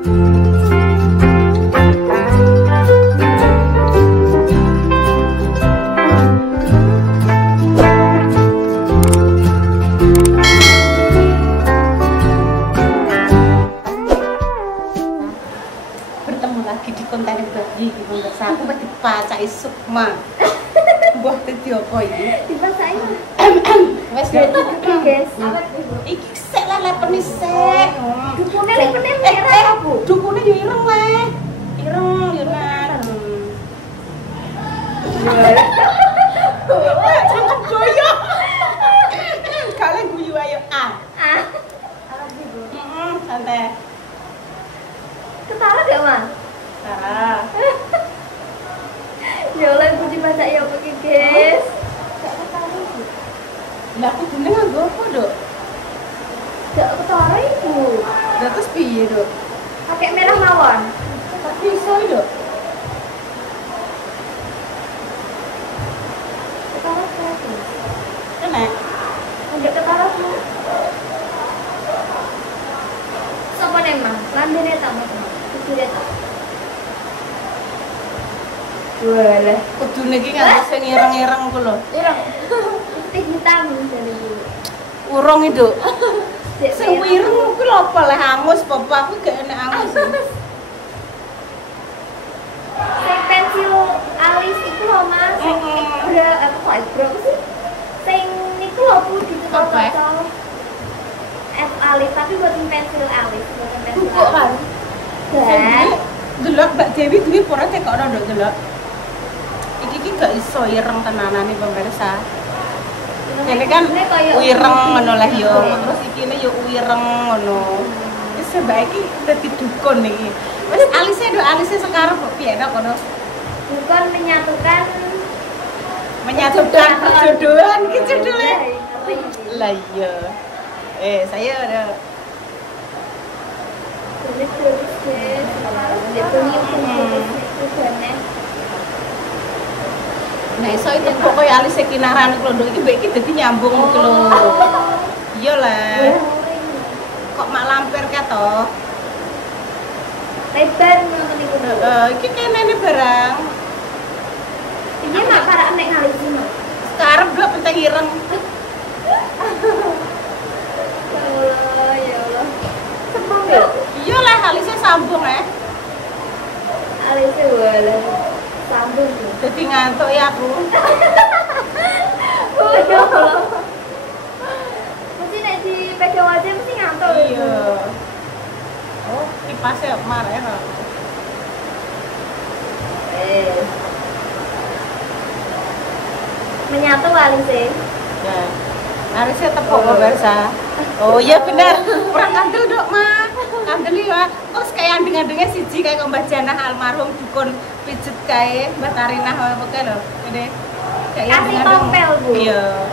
Aku pasti dipacai Sukma. Mbah dadi apa iki? Dipacai. Wes guys. Iki sik lah lepene sik. Dukune lepene merah, Bu. Dukune yo ireng le. Ireng yo nang. Cangkem doyo. Kalian guyu ayo ah. Apa sih, Bu? Santai. Ketara gak, Mas? Tara. Ya Allah, ibu dibaca ya begini, guys. Gak ketara ibu. Lah aku dene nganggo apa, Dok? Gak ketara ibu. Lah terus piye, Dok? Pakai merah mawon. Tapi iso, Dok. Ketara berarti. Enak. Enggak ketara, Bu. Sopo nih, Mas? Landene tak, Mas? Kudune tak. Walah, Kudune iki nganggo sing ireng-ireng ku lho. ireng. Putih hitam dari Bu. Urung iki, Dok. Dek Sing ireng ku lho apa le hangus apa aku gak enak hangus. Sing pensil alis iku lho, Mas. Sing ibra, apa kok ibra apa sih? Sing niku lho Bu ditocok. F alis tapi buatin pensil alis, buatin pensil. Kok kan? Dan Delok Mbak Dewi duwe ora tekokno nduk delok. Iki gak iso ireng tenanane pemirsa. Ini kan wireng ngono lah yo. Terus ikine yo wireng ngono. Wis sebab iki dadi dukun iki. Wis alise sekarang kok piye tok ngono. bukan menyatukan Perjodohan iki judulnya. Lah iya. Saya ada tulis guys. Nah, iso itu pokoknya alise kinaran iku lho, iki mbek iki dadi nyambung iku lho. Iya lah. Kok mak lampir ka to? Lebar ngoten niku. Iki kenene barang. Ini mak para nek ngalisino. Sekarang dua penting ireng. Ya Allah. Sembung ya? Iya lah, alisnya sambung Alisnya wala. Sambung. Jadi ngantuk ya aku. Oh ya Allah. Mesti nek dipegang wajah mesti ngantuk. Iya. Oh, kipasnya marah ya. Menyatu alisnya. Ya. Alisnya tepuk pemirsa. Oh iya benar. Orang kandel dok mah. Kandel ya. Terus kayak andeng-andengnya siji kayak Mbah Janah almarhum dukun pijet kayak Mbak Tarinah apa kayak lho. Ini kayak Kasih tompel, Bu. Iya.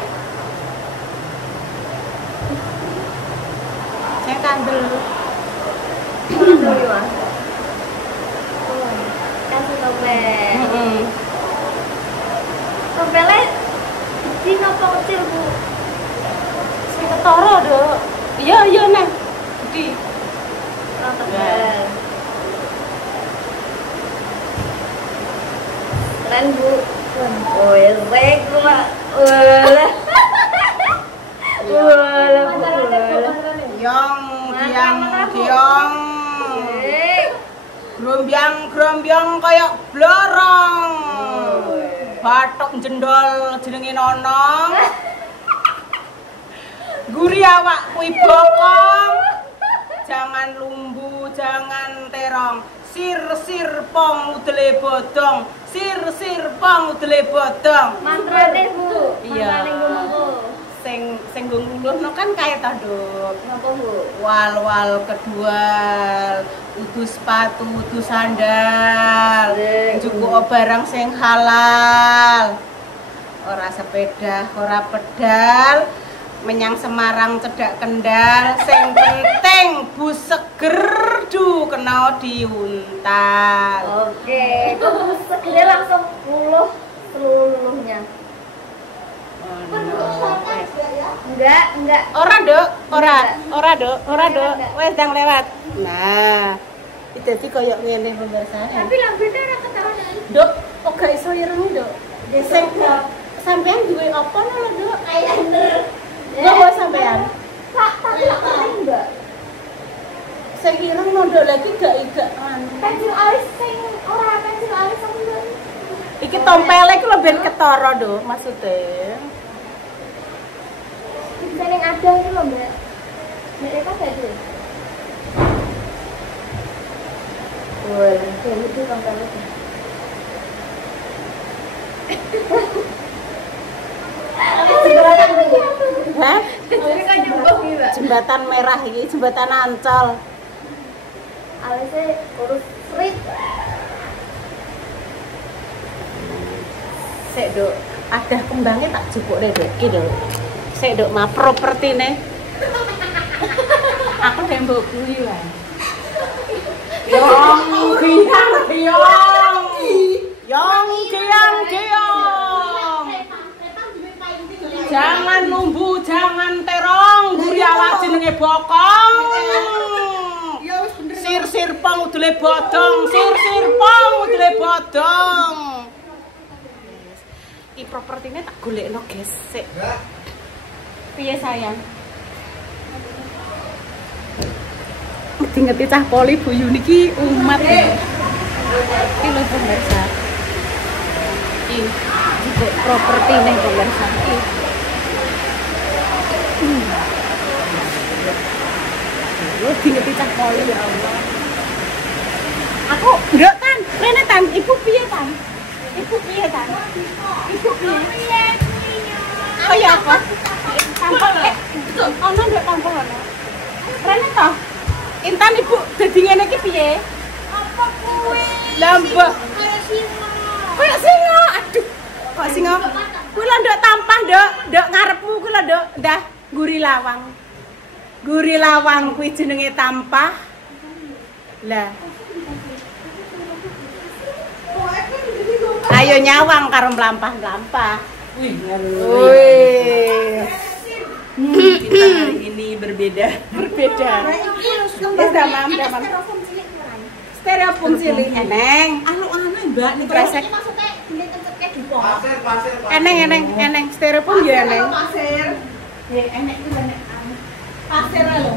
Saya kandel. Kasih tompel. Tompelnya di nopo kecil, Bu. Sing ketara, Dok. Iya nah. Jadi Tompel. Keren, Bu. Oh, rek, Pak. Walah. Diang. Grombyang kayak blorong. Batok jendol jenenge nonong. Guri awak kuwi bokong. Jangan lumbu, jangan terong. Sir pong udele bodong. Sir pong udele bodong. Mantrane, Bu. Iya. Mantrane ngono. Sing nguluhno kan kaya ta, Dok. Napa, Bu? Wal kedua, udu sepatu, udu sandal, njupuk barang sing halal. Ora sepeda, ora pedal, menyang Semarang cedak Kendal, sing penting bu seger du kena diuntal. Oke, kok bu segernya langsung luluh seluruhnya. Enggak. Ora, Dok. Wes ndang lewat. Nah. dadi koyo ngene pemirsa. Tapi lambene ora ketahuan. Dok, kok gak iso ireng, Dok? Sing sampean duwe apa lho, Dok? Eyeliner. Gak sampean. Kak, tapi lak keren, Mbak. Sing ireng mondok lagi gak Pensil alis sing ora pensil alis aku lho. Iki tompele ku lebih ketara, Dok, maksudnya. Desain yang ada itu loh, Mbak. Mereka kayak gitu. Wah, Kayak gitu tompelnya. hah? Ini kan jembok nih, Mbak. Jembatan merah ini, jembatan Ancol. Alisnya urus street. Sik, Dok, ada kembangnya tak jupuk deh, Dok. Iki, Dok. Sik, Dok, mah propertine. Aku tembok kuwi wae. Yong giang giang. Yong giang giang. Jangan numbu, jangan terong, guri awak jenenge bokong. Sir pong udule bodong, sir pong udule bodong. Iki propertine tak golekno, guys. Sik. Piye sayang? Ngerti cah poli Bu Yuni ki umat. Iki lho pemirsa. Iki juga propertine pemirsa iki. Lu ngerti cah poli ya Allah. Aku nduk Tan, rene Tan, ibu piye Tan? Ibu piye Tan? Ibu piye? Oh ya apa? Tampol ono nduk tampol ono. Rene toh? Intan ibu dadi ngene iki piye? Apa kuwe? Lambek. Kayak singa. Aduh. Kok singa? Kuwi lho nduk tampah, Nduk. Nduk ngarepmu kuwi lho, Nduk. Ndah, guri lawang. Guri lawang kuwi jenenge tampah. Lah. Ayo nyawang karo mlampah-mlampah. Wih, Kita hari ini berbeda. Wis damam. Styrofoam cilik eneng. Anu-anu Mbak nih Kresek. Maksudnya bentuk-bentuknya di pos. Eneng. Styrofoam ya eneng. Pasir. Ya enek ku enek. Pasir lho,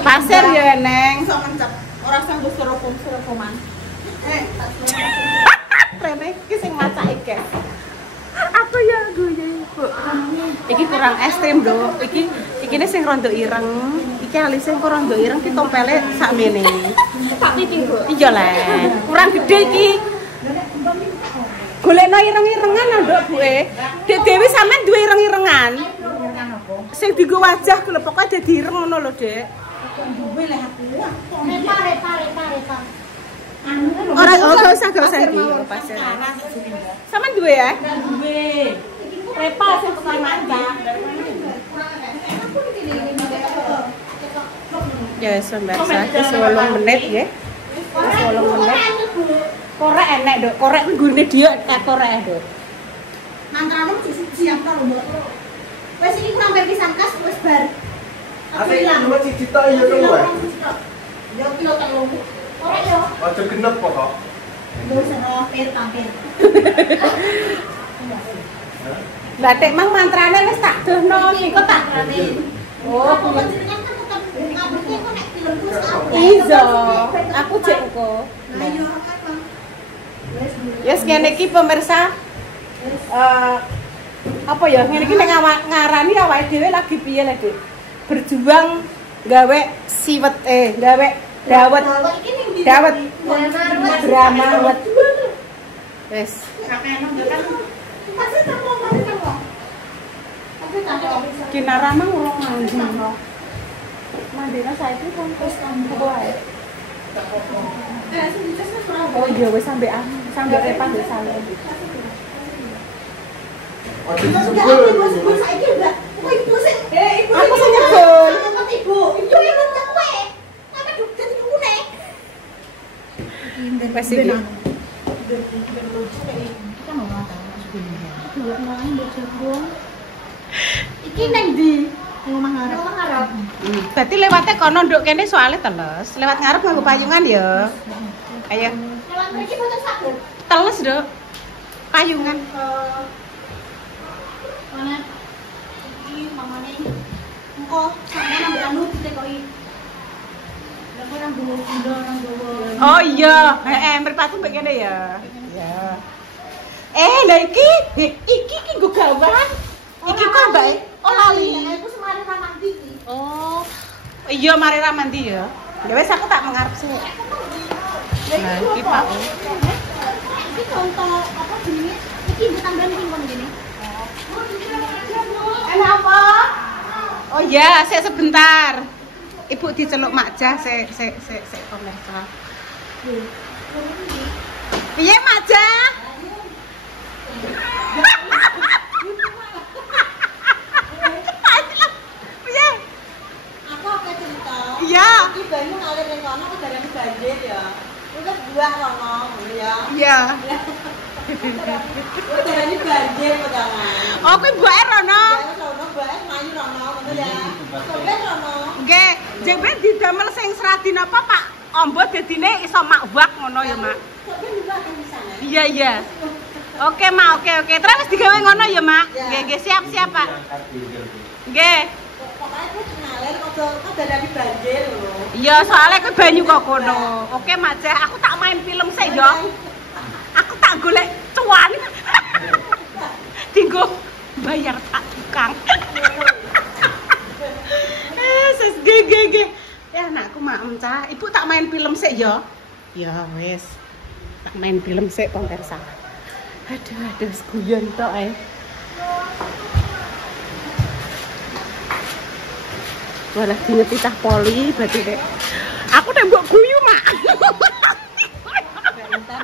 Pasir ya eneng. Iso mencep. Ora sanggo styrofoam-styrofoaman. Tak Rene iki sing macake, guys. Apa ya guyu, Bu? Iki kurang ekstrim, Dok. Iki sing rondo ireng. Iki alisnya kok rondo ireng ki tompele sakmene. Tak piting, Bu. Iya lah. Kurang gede iki. Golekno ireng-irengan lho, Nduk, Bu. Dek Dewi sampean duwe ireng-irengan. Sing dienggo wajah ku lho pokoke dadi ireng ngono lho, Dek. duwe leh aku. Repa. Ora gak usah iki pasir. Sampean duwe ya? Duwe. Repa sing tukang mancang. Ya pemirsa, wis 8 menit nggih. Wis 8 menit. Korek enek, Dok. Korek kuwi gurine dia korek, Dok. Mantrane siji apa lho, Mbak? Wes iki kurang bar pisan kas wis bar. Asik cuma siji tok ya to, Mbak. Ya kilo telung. Korek yo. Aja genep kok. Lho seno tampil. Lah tek mang mantrane wis tak dohno iki kok tak rane. Oh, Kok jenengan kan tetep ngabete kok nek film terus aku. iya. Aku jek kok. Lah yo apa? Wes Yes, ngene iki pemirsa. Apa ya? Ngene iki nek ngarani awake dhewe lagi piye lho, Dik? Berjuang gawe siwet gawe dawet. Dawet. Drama wet. Wes. Masih tak mau. Tapi tak mau. Kinarama urung mandi. Mandina saiki kon wis kampo wae. Oh iya wis sampe repan wis sampe. Aja disebut. Sebut saiki enggak. Kok ibu sing Aku sing nyebul. Kok ibu? Ibu yang ngecek kowe. Apa dadi ngene? Wes iki. Iki nang ndi? Ngomong ngarep. Ngomong ngarep. Berarti lewatnya kono nduk kene soalnya teles. Lewat ngarep nganggo payungan ya. Ayo. Lewat mriki boten saged. Teles, Dok. Payungan. Mana? Iki mamane. Engko sampeyan ambek anu ditekoki. Lah kok nang nggo bunda nang nggo. Oh iya, mripate mbek kene ya. Iya. Lah iki nggo gawan. Iki kok Mbak? Oh lali. Aku semari ramanti iki. Oh. Iya, mari ramanti ya. Ya wis aku tak mengarep sih. Nah, iki Pak. Iki contoh apa jenenge? Iki ibu tambahan iki kon ngene. Enak apa? Oh iya, sik sebentar. Ibu diceluk Makjah, sik pemirsa. Piye Makjah? Piye? Aku akeh cerita. Iya. Iki banyu ngalir ning kono kedarane banjir ya. Terus buah kono ngono ya. Iya. Kedarane banjir pegangan. Oh, kuwi buake rono. Ya sono bae mayu rono ngono ya. Soben rono. Nggih, jebret didamel sing seradi napa Pak? Ombo dadine iso makwak ngono ya, Mak. Soben juga akan di sana. Iya, iya. Oke, Mak, oke. Terus digawe ngono ya, Mak? Nggih, siap, Pak. Nggih. Pokoknya aku ngalir kok kedarane banjir lho. Iya, soalnya kuwi banyu kok kono. Oke, Mak Jah, aku tak main film sik yo. Aku tak golek cuan. Tinggo bayar tak tukang. Ses ge. Ya anakku maem cah, ibu tak main film sik yo. Ya wis. Tak main film sik pemirsa. Aduh, guyon tok ae. Walah dingetitah poli berarti dek. Aku udah mbok guyu, Mak.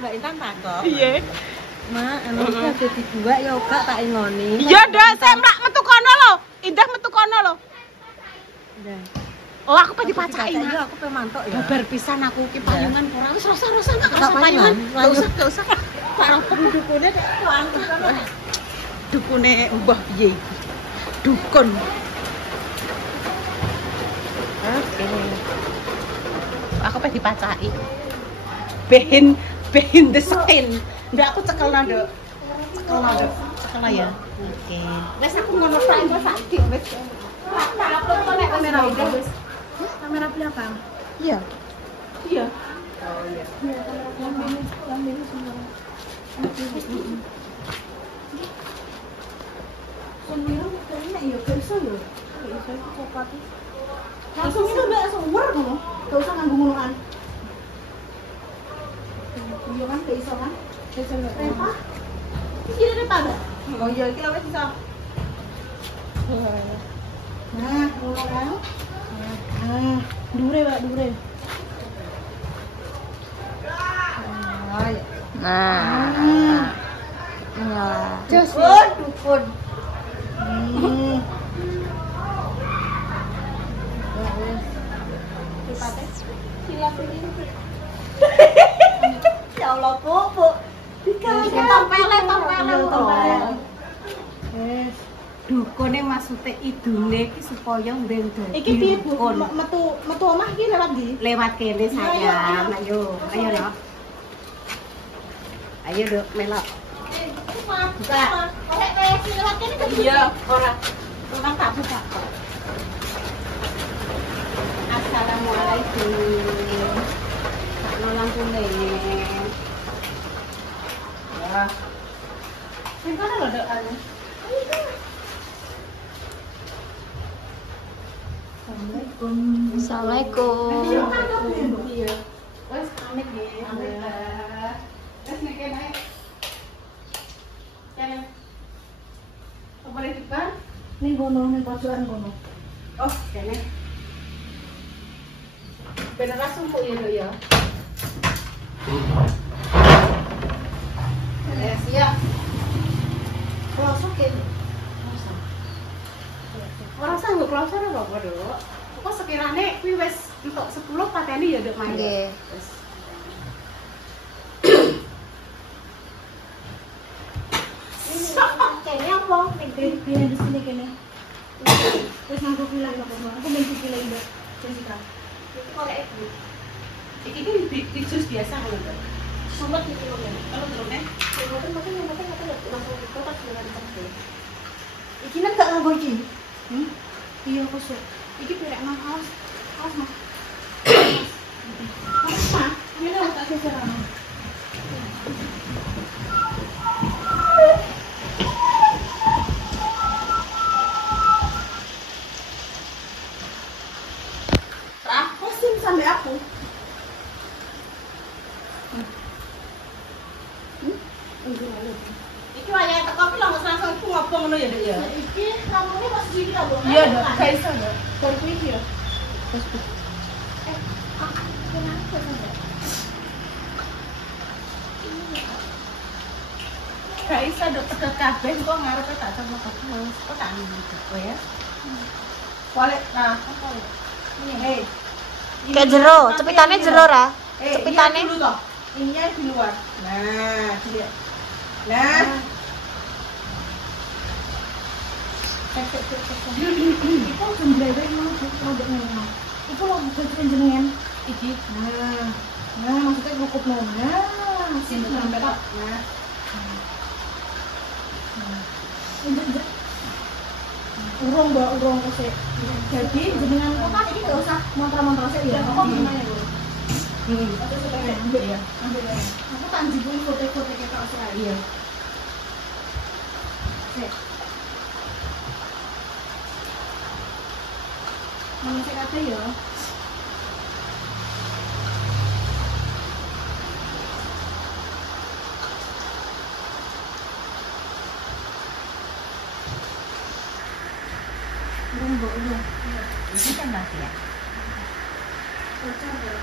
Mbak Intan takok. Iya. Mak, anu iki ade dibuak ya gak tak ingoni. Iya, Dak, saya mlak metu kono lho. Indah metu kono lho. Oh, aku pengen dipacaki, Iya, Mak. aku pengen mantok ya. Babar pisan aku ki payungan ora wis rasa Mak, Gak rasa payungan. payungan. Gak usah. Karo pendukune kuantu kono. Dukune mbah piye iki? Dukun. Oke. Aku pengen dipacaki. Behin desekin. Ndak aku cekel nanduk. Cekel ya. Oke. Wes aku ngono tok engko saiki wis. Tak upload kok nek kamera udah wis. Kamera belakang. Iya. Iya. Oh iya. Lambe semua. Semua kayaknya iya bisa ya. Bisa itu cepat. Langsung itu mbak sumber ngono. Gak usah nganggo ngonoan. Iya kan gak iso kan? Bisa enggak? Repa. Iki Repa enggak? Oh iya iki awake bisa. Nah, ngono kan. Nah, dure, Pak, dure. Nah. Jos. Oh, dukun. Ya Allah, Bu. Tempele. Yes. Dukune maksude idune iki supaya ndendel. Iki piye, Bu? Metu omah iki lewat ndi? Lewat kene sayang. Ayo no. Ayo, Dok, melok. Buka. Oleh PS lewat kene ke Iya, ora. Orang tak buka. Assalamualaikum. Tak nolong kuning. Ya. Sing kono lho, Dok, anu. Assalamualaikum. Iya. Wes pamit nggih. Wes nek kene. Kene. Apa nek depan? Ning kono, ning pojokan kono. Oh, kene. Bener langsung kok ya, Dok ya. Ya, siap. Klosok ya. Ora usah nggo klauser apa, Dok. Kok sekirane kuwi wis entuk 10 pateni ya, Dok, Mas. Nggih. Wis. Kene apa? Ning di sini kene. Terus nganggo pilih apa semua? Aku main pilih ini. Jessica. Itu kalau ibu. Iki kan di jus biasa kalau itu. Sobat gitu loh. Kalau terusnya, Yang penting langsung itu pas dengan tersebut. Iki kan gak nganggo iki. Iya aku sih. Iki pirek nang awas. Awas mah. Awas mah. Ini lah tak geser ana. Kosim sampai aku. iki wayahe teko ki langsung iku ngopo ngono ya, Dek ya. Iki ramune pas iki ta, Bu? Iya, Dok. Gak iso, Dok. Baru kuwi iki ya. Kenapa enggak? Gak iso, Dok. Pedot kabeh kok ngarepe tak temu-temu. Kok tak ngene gitu ya. Balik. Nah, apa ya? Ini, hei. Kayak jero, cepitannya jero ra. Eh, Cepitannya. iya dulu toh. Ininya di luar. Nah, dia. Nah. Iku jembrewek mau produk ngene. Iku lho baju jenengan iki. Nah, maksudnya rukupno. Nah, sing sampai tak. Nah. Urung mbak, urung kesek. Jadi jenengan kok kan iki gak usah mantra-mantra sik ya. Kok gimana Bu? Iya. Aku tak njupuk foto-foto ketok Australia. Iya. Mana sik kabeh ya? Urung mbak, urung. Ini kan masih ya. Bocor ya.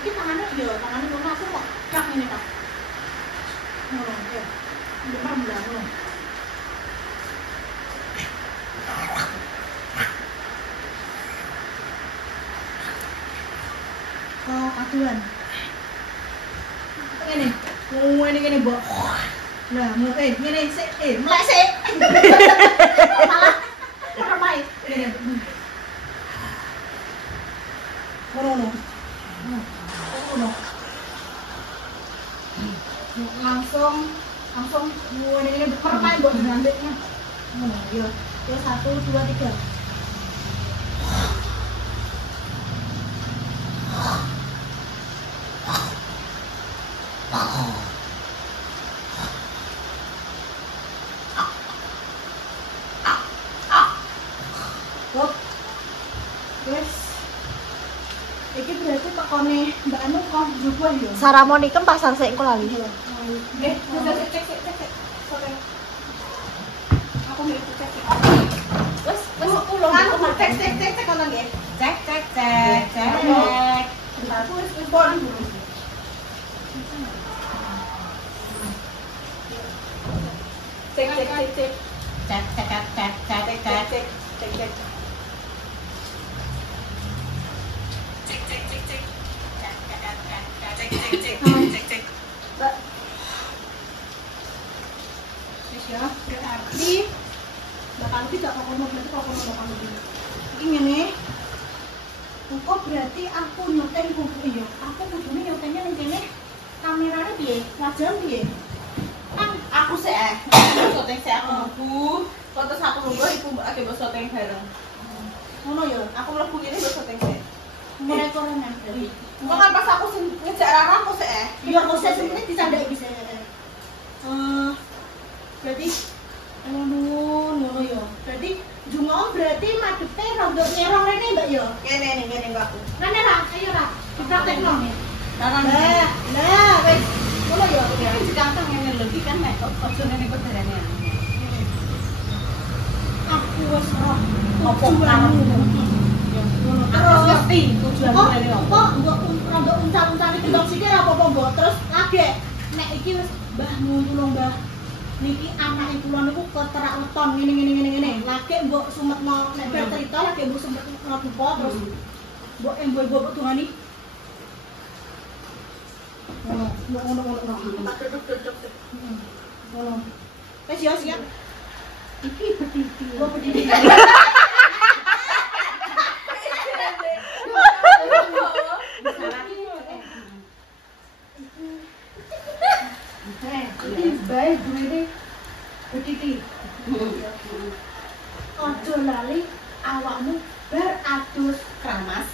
Ini tangannya iya, tangannya ngono aku kok cak ini tak. Ngono ya. Demam lah ngono. Oh, kaduan. Ngene. Ngene mbok. Nah, ngene sik, melek sik. Malah ramai. Ngene. Ngono. Langsung ini permain buat nantinya. Ya 1, 2, 3. Hop. Wes. Iki berarti tekone Mbak Anu kok juga ya. Saramonikem pasang sik engko lali. Cek. Sore. Aku mau cek. Wes 10. Aku cek kono nggih. Cek. Aku wis bon dulu. Cek. Mbak. Ya, berarti bakal tidak kok ngomong berarti kok ngomong bakal begini. Ini nih. Kok berarti aku nyoten kudu iya. Aku kudune nyotennya ning kene. Kamerane piye? Wajah piye? Kan aku sih syuting sih aku mlebu. Terus aku lungguh iku mbak ake mbok syuting bareng. Ngono ya. Aku mlebu ngene mbok syuting sih. Mulai corona dari. Kok kan pas aku sing ngejak Rara aku sih Iya, kok saya sebenarnya dicandai bisa. Berarti ngono ya. Berarti Jungo berarti madhepe rada nyerong rene Mbak ya. ngene mbak aku. Rene ra, ayo ra. Dipraktekno. Rara Nah, wis. Ngono ya. ya wis gampang ngene lho iki kan nek ojo ngene kok darane. Aku wis roh. Opo Tujuanmu. Terus ngerti tujuanmu Kok mbok rada uncal-uncali timbang sikil apa-apa mbok terus lagi nek iki wis mbahmu tulung mbah niki anake kula niku keterak weton ngene. Lagi mbok sumetno nek bar cerita lagi mbok sumetno dupa terus mbok embok-embok dongani. Wes yo siap. Iki petiti. Lo petiti. Baik duwe petiti. Ojo lali awakmu beratus Keramas.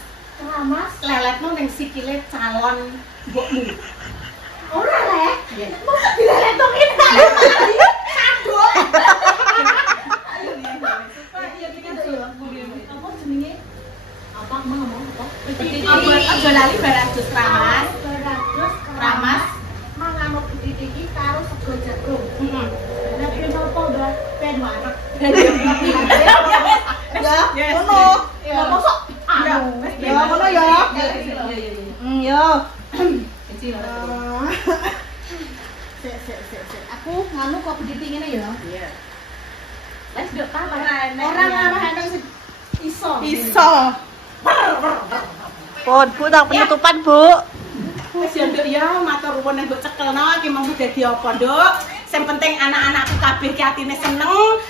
leletmu ning sikile calon mbokmu. Ora le. Mosok dileletokin kali. Sanduk. Apa jenenge? Apa ngomong apa? Ojo lali beratus keramas. Keramas. Mangan petiti iki karo sego jagung. Lah kene apa, Mbak? Ben warak. Ya, ngono. Ya mosok ya ngono ya. Yo. Sik. Aku nganu kok petiti ngene ya. Iya. Wes nduk ta Orang ana iso. Pun, Bu, tak penutupan, Bu. Wes ya nduk ya, matur nuwun nek mbok cekelno iki mau dadi apa, Nduk? Sing penting anak-anakku kabeh ki atine seneng.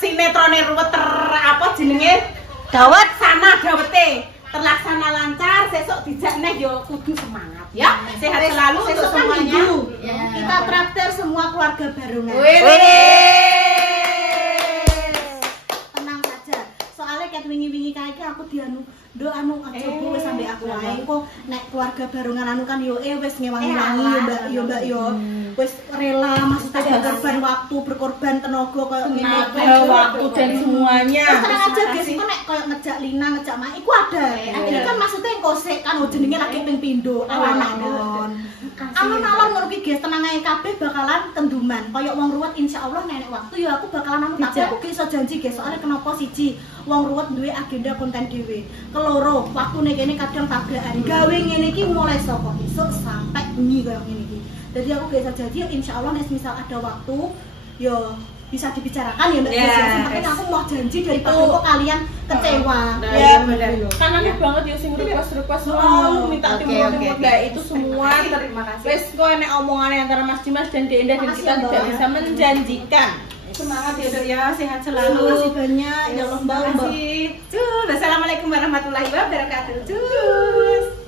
Sinetrone ruwet apa jenenge? Dawet. Sana dawete. Terlaksana lancar, sesuk dijak neh yo kudu semangat ya. Sehat selalu untuk semuanya. Kita traktir semua keluarga Barungan. Tenang saja. Soalnya kayak wingi-wingi kayak aku dianu do anu aja Bu wis sampe aku wae kok nek keluarga Barungan anu kan yo wis ngewangi-wangi yo Mbak yo wis rela maksudnya berkorban tenaga koyo ngene Waktu dan semuanya. tenang aja guys iku nek koyo ngejak Lina ngejak Mak iku ada ini kan maksudnya engkosek kan jenenge lagi ping pindho alon-alon ngono ki guys tenang ae kabeh bakalan kenduman koyo wong ruwet insyaallah nenek waktu ya aku bakalan anu tapi aku iso janji guys soalnya kenapa siji wong ruwet duwe agenda konten dhewe keloro waktune kene kadang tabrakan gawe ngene iki mulai saka esuk sampai bengi koyo ngene iki jadi aku gak bisa janji insyaallah nek misal ada waktu yo bisa dibicarakan ya Mbak Desi. Yang penting aku mau janji daripada kok kalian kecewa. Ya benar. Kan aneh banget ya sing request minta timur-timur itu semua terima kasih. Wes kok enek omongane antara Mas Dimas dan Denda dan kita tidak bisa menjanjikan. Semangat ya Dok ya, sehat selalu. Terima kasih banyak. Ya Allah Mbak. Assalamualaikum warahmatullahi wabarakatuh. Cus.